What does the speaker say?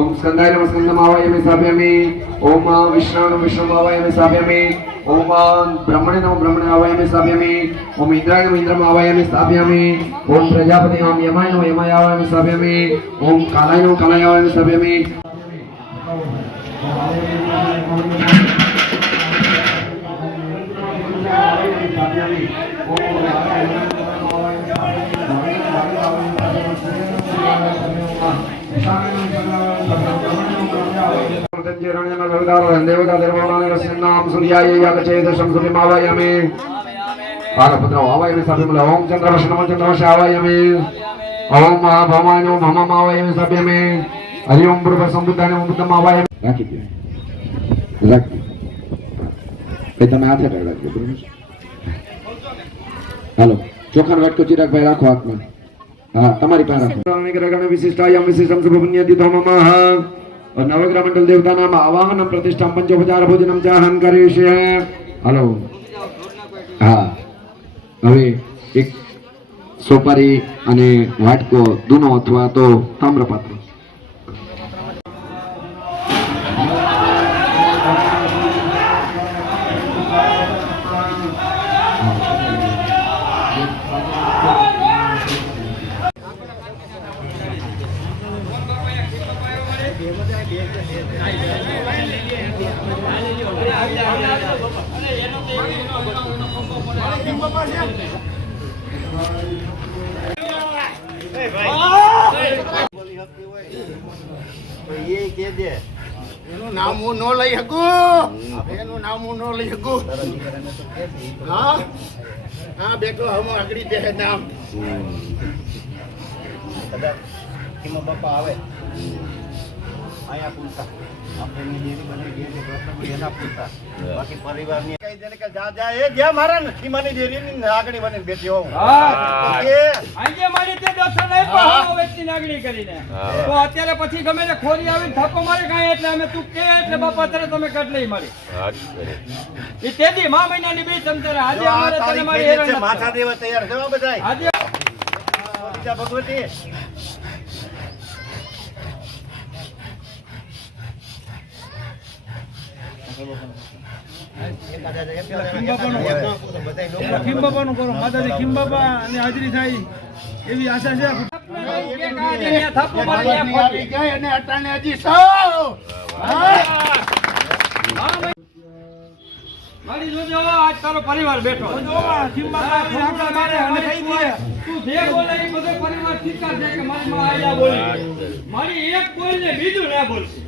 ओम स्कंदाय नम स्कंदमावाय मे साभ्यामि ओम विष्णु नम विष्णुमावाय मे साभ्यामि ओम ब्रह्मणे नम ब्रह्मणावाय मे साभ्यामि ओम इंद्राय नम इंद्रमावाय मे साभ्यामि ओम प्रजापति ओम यमाय नम यमायावाय मे साभ्यामि ओम कालाय नम कालायावाय मे साभ्यामि Thank you. సూర్యమావాయమే పాలపుత్ర ఆవాయమే సభ్యముల ఓం చంద్రవశనమ చంద్రవశ ఆవాయమే ఓం మహాభమాయ నమో మమమావాయమే సభ్యమే હરિ ઓમ પૂર્વ સમૃદ્ધાને ઓમ બુદ્ધમ આવાય રાખી દે રાખી એ તમે હાથે રાખજો બરોબર છે? હાલો ચોખાનો વાટકો ચિરાગભાઈ રાખો હાથમાં હા તમારી પાસે વિશિષ્ટાયમ વિશિષ્ટમ શુભ પુણ્યતિ ધમમઃ નવગ્રહ મંડળ દેવતાનામ આવાહનમ પ્રતિષ્ઠામ પંચોપચાર ભોજનમ હાલો. હા. હવે એક સોપારી અને વાટકો દૂનો અથવા તો તામ્રપાત્ર. એનું નામ હું ન લઈ શકું એનું નામ હું ન લઈ શકું હા હા બાપા આવે અહીંયા પૂછતા આપણે દેવી બની ગઈ છે કૃષ્ણ એના પૂછતા બાકી પરિવારની કઈ દે કે જા જા એ જ્યાં મારા નથી માની દેરી ની આગળ બની બેઠી હોઉં હા. આજે મારી તે દોસ્તો નહીં પણ હાવ નાગણી કરીને. તો અત્યારે પછી ગમે તે ખોરી આવીને ધક્કો મારે કાંઈ એટલે અમે તું કે એટલે બાપા અત્યારે તમે કટ લઈ મારી. એ તેથી મા મહિનાની બે તમ તારે આજે અમારે તને મારી હેરાન માથા દેવા તૈયાર થવા હો બધાય. આજે ભગવતી. ખીમબાપાનું કરો માતાજી ખીમબાપા અને હાજરી થાય એવી આશા છે. મારી જોજો આજ તારો પરિવાર બેઠો ખીમબાપા ઠોકરા મારે અને કહી દે તું જે બોલે એ બધો પરિવાર સ્વીકાર છે કે મારી માં આયા બોલી. મારી એક બોલ ને બીજું ના બોલશે.